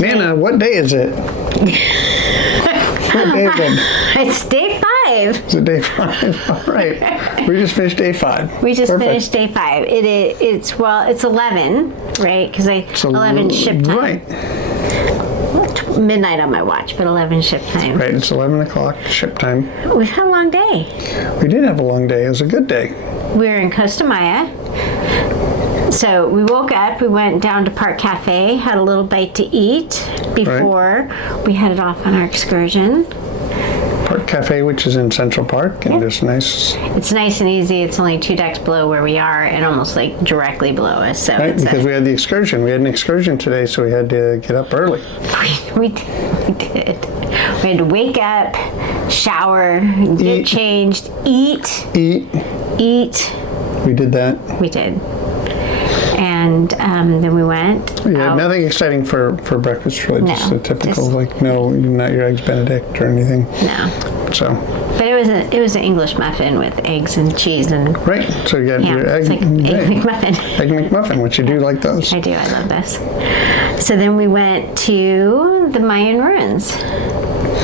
Nana, what day is it? What day is it? It's day 5. Is it day 5? All right. We just finished day 5. We just finished day 5. It's 11, right? Because 11 ship time. Right. Midnight on my watch, but 11 ship time. Right, it's 11 o'clock ship time. We've had a long day. We did have a long day. It was a good day. We were in Costa Maya. So we woke up, we went down to Park Cafe, had a little bite to eat before we headed off on our excursion. Park Cafe, which is in Central Park, and it's nice. It's nice and easy. It's only 2 decks below where we are and almost like directly below us. So right, because we had the excursion. We had an excursion today, so we had to get up early. We did. We had to wake up, shower, get changed, eat. We did that. We did. And then we went. Yeah, nothing exciting for breakfast, really. Just a typical, not your eggs Benedict or anything. No. So. But it was an English muffin with eggs and cheese and. Right. So you got your egg. It's like egg McMuffin. Egg McMuffin, which you do like those. I do. I love this. So then we went to the Mayan ruins.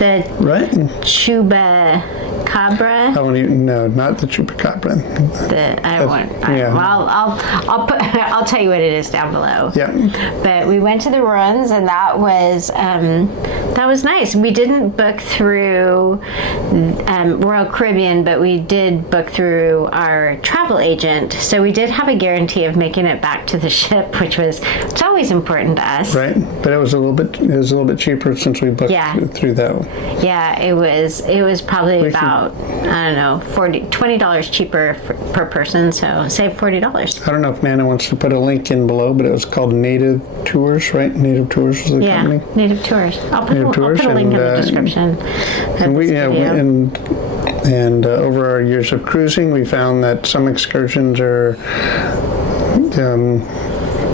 The Chupacabra. No, not the Chupacabra. I'll tell you what it is down below. Yeah. But we went to the ruins, and that was nice. We didn't book through Royal Caribbean, but we did book through our travel agent. So we did have a guarantee of making it back to the ship, it's always important to us. Right, but it was a little bit cheaper since we booked through that one. Yeah, it was probably about $20 cheaper per person, so save $40. I don't know if Nana wants to put a link in below, but it was called Native Tours, right? Native Tours was the company. Yeah, Native Tours. I'll put a link in the description. And over our years of cruising, we found that some excursions are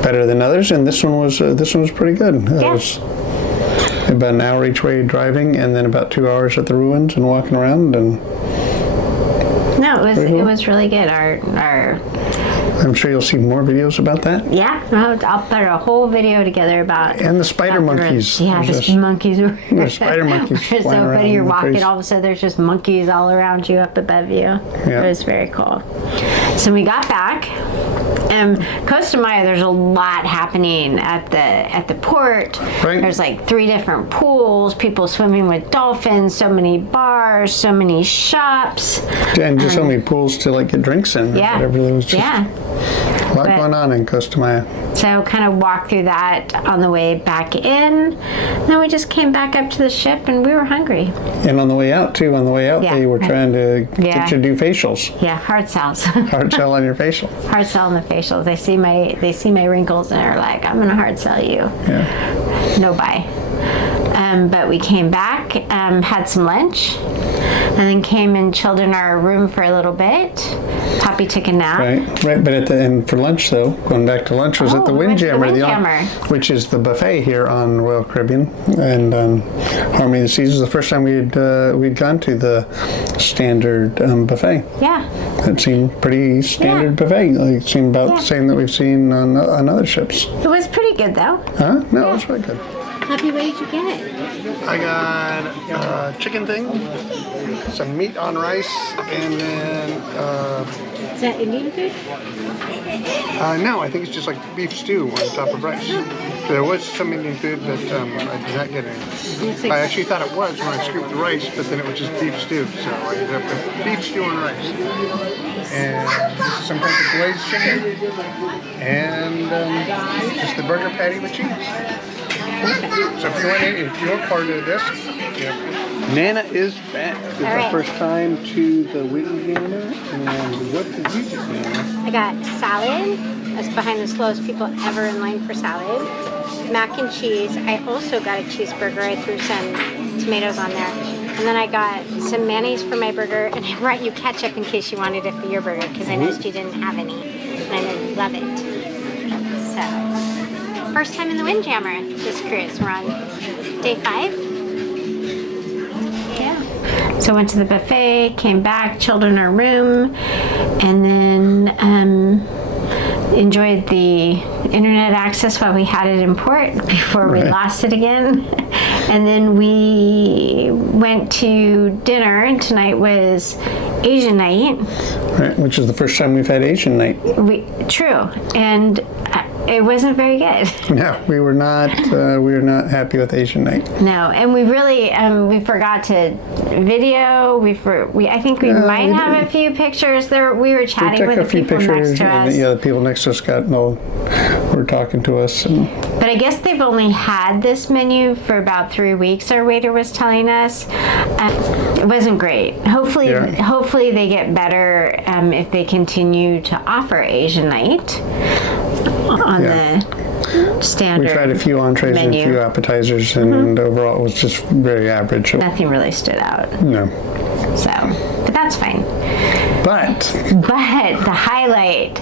better than others, and this one was pretty good. It was about an hour each way driving, and then about 2 hours at the ruins and walking around. And it was really good. I'm sure you'll see more videos about that. Yeah, I'll put a whole video together about. And the spider monkeys. Yeah, the monkeys. The spider monkeys. It's so funny. You're walking, all of a sudden there's just monkeys all around you up above you. Yeah. It was very cool. So we got back. Costa Maya, there's a lot happening at the port. Right. There's like 3 different pools, people swimming with dolphins, so many bars, so many shops. And just so many pools to get drinks in. Yeah. Whatever. There was just a lot going on in Costa Maya. So kind of walked through that on the way back in. Then we just came back up to the ship and we were hungry. And on the way out too. On the way out, they were trying to get you to do facials. Yeah, hard sells. Hard sell on your facial. Hard sell on the facials. They see my wrinkles and are like, I'm gonna hard sell you. Yeah. No buy. But we came back, had some lunch, and then came and chilled in our room for a little bit. Poppy took a nap. Right. But at the end for lunch, though, going back to lunch, was at the Windjammer, which is the buffet here on Royal Caribbean, and Harmony of the Seas was the first time we'd gone to the standard buffet. Yeah. It seemed pretty standard buffet. It seemed about the same that we've seen on other ships. It was pretty good, though. Huh? No, it was really good. Happy, what did you get? I got a chicken thing, some meat on rice, and then... Is that Indian food? No, I think it's just like beef stew on top of rice. There was some Indian food, but I did not get any. I actually thought it was when I scooped the rice, but then it was just beef stew, so I ended up with beef stew on rice. And this is some kind of glazed chicken, and just the burger patty with cheese. So if you're part of this, Nana is back. It's our first time to the Windjammer. And what did you get, Nana? I got salad. I was behind the slowest people ever in line for salad. Mac and cheese. I also got a cheeseburger. I threw some tomatoes on there. And then I got some mayonnaise for my burger. And I brought you ketchup in case you wanted it for your burger, because I noticed you didn't have any. And I know you love it. So, first time in the Windjammer this cruise. We're on day 5. Yeah. So went to the buffet, came back, chilled in our room, and then enjoyed the internet access while we had it in port before we lost it again. And then we went to dinner, and tonight was Asian night. Right, which is the first time we've had Asian night. True, and it wasn't very good. No, we were not happy with Asian night. No, and we really we forgot to video. I think we might have a few pictures there. We were chatting with the people next to us. The people next to us were talking to us. But I guess they've only had this menu for about 3 weeks, our waiter was telling us. It wasn't great. Hopefully they get better if they continue to offer Asian night on the standard. We tried a few entrees menu. and a few appetizers, and overall it was just very average. Nothing really stood out. No. So, but that's fine. But the highlight.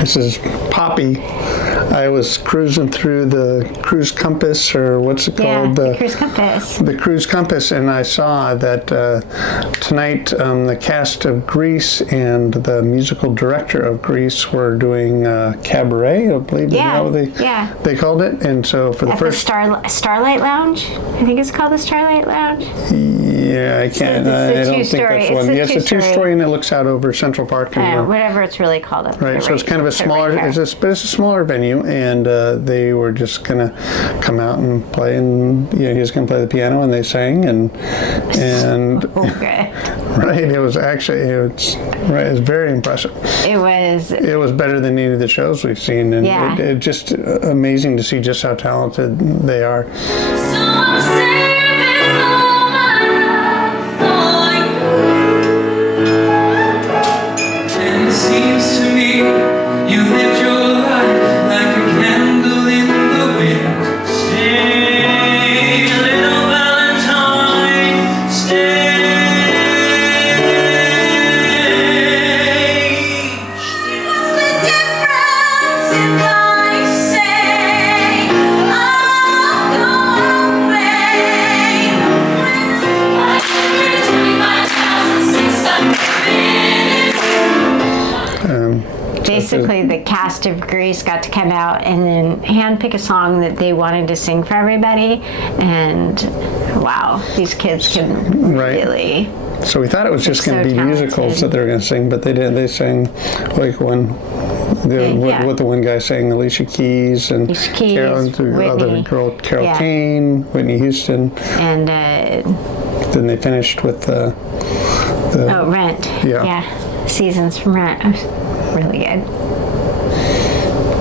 This is Poppy. I was cruising through the cruise compass, or what's it called? The cruise compass. The cruise compass, and I saw that tonight the cast of Grease and the musical director of Grease were doing Cabaret, I believe. They called it. And so for the At first the Starlight Lounge, I think it's called the Starlight Lounge. Yeah, I can't. I don't think that's one. It's a two-story, and it looks out over Central Park. And whatever it's really called up there. Right, so it's kind of a smaller. It's a smaller venue, and they were just gonna come out and play, and he was gonna play the piano, and they sang, and okay. Right, it was very impressive. It was better than any of the shows we've seen, and it just amazing to see just how talented they are. Basically, the cast of Grease got to come out and then handpick a song that they wanted to sing for everybody. And wow, these kids can really. So we thought it was just going to be musicals that they were going to sing, but they didn't. They sang like what the one guy sang, Alicia Keys and Carol Kane, Whitney Houston, and then they finished with Rent. Yeah, Seasons from Rent. It was really good.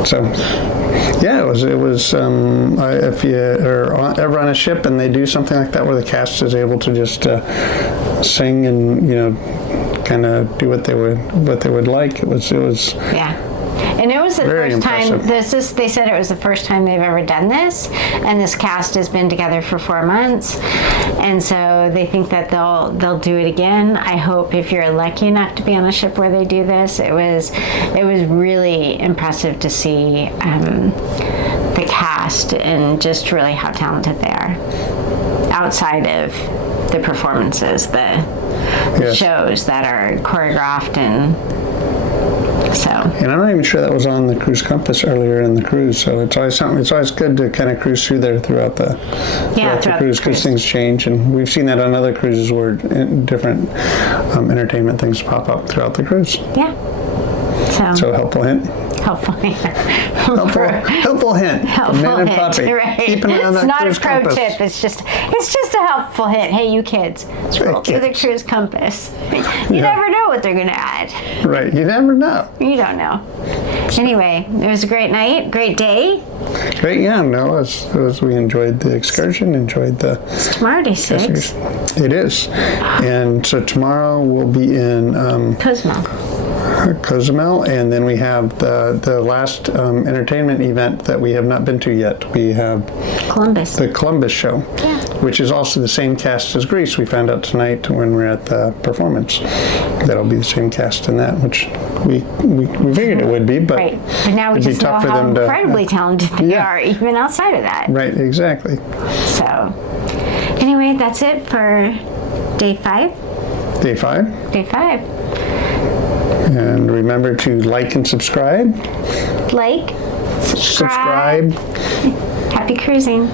So, yeah, it was. If you are ever on a ship and they do something like that, where the cast is able to just sing and kind of do what they would like, it was. Yeah. And it was the first time. They said it was the first time they've ever done this, and this cast has been together for 4 months, and so they think that they'll do it again. I hope if you're lucky enough to be on a ship where they do this, it was really impressive to see the cast and just really how talented they are outside of the performances, the shows that are choreographed and. So. And I'm not even sure that was on the cruise compass earlier in the cruise. So it's always good to kind of cruise through there throughout the cruise, because things change, and we've seen that on other cruises where different entertainment things pop up throughout the cruise. Yeah. So helpful hint. Helpful hint. Helpful hint. Helpful hint. Poppy. Right. Keep an eye on that it's not cruise a pro compass. tip. It's just a helpful hint. Hey, you kids, scroll through the cruise compass. You never know what they're going to add. Right. You never know. You don't know. Anyway, it was a great night, great day. Great, yeah. No, as we enjoyed the excursion, enjoyed the. It's tomorrow, day 6. It is, and so tomorrow we'll be in Cozumel, and then we have the last entertainment event that we have not been to yet. We have the Columbus show, which is also the same cast as Grease. We found out tonight when we were at the performance that'll be the same cast in that, which we figured it would be, but but now we just know how incredibly talented they are, even outside of that. Right, exactly. So, anyway, that's it for day 5. Day 5. Day 5. And remember to like and subscribe. Like, subscribe. Happy cruising.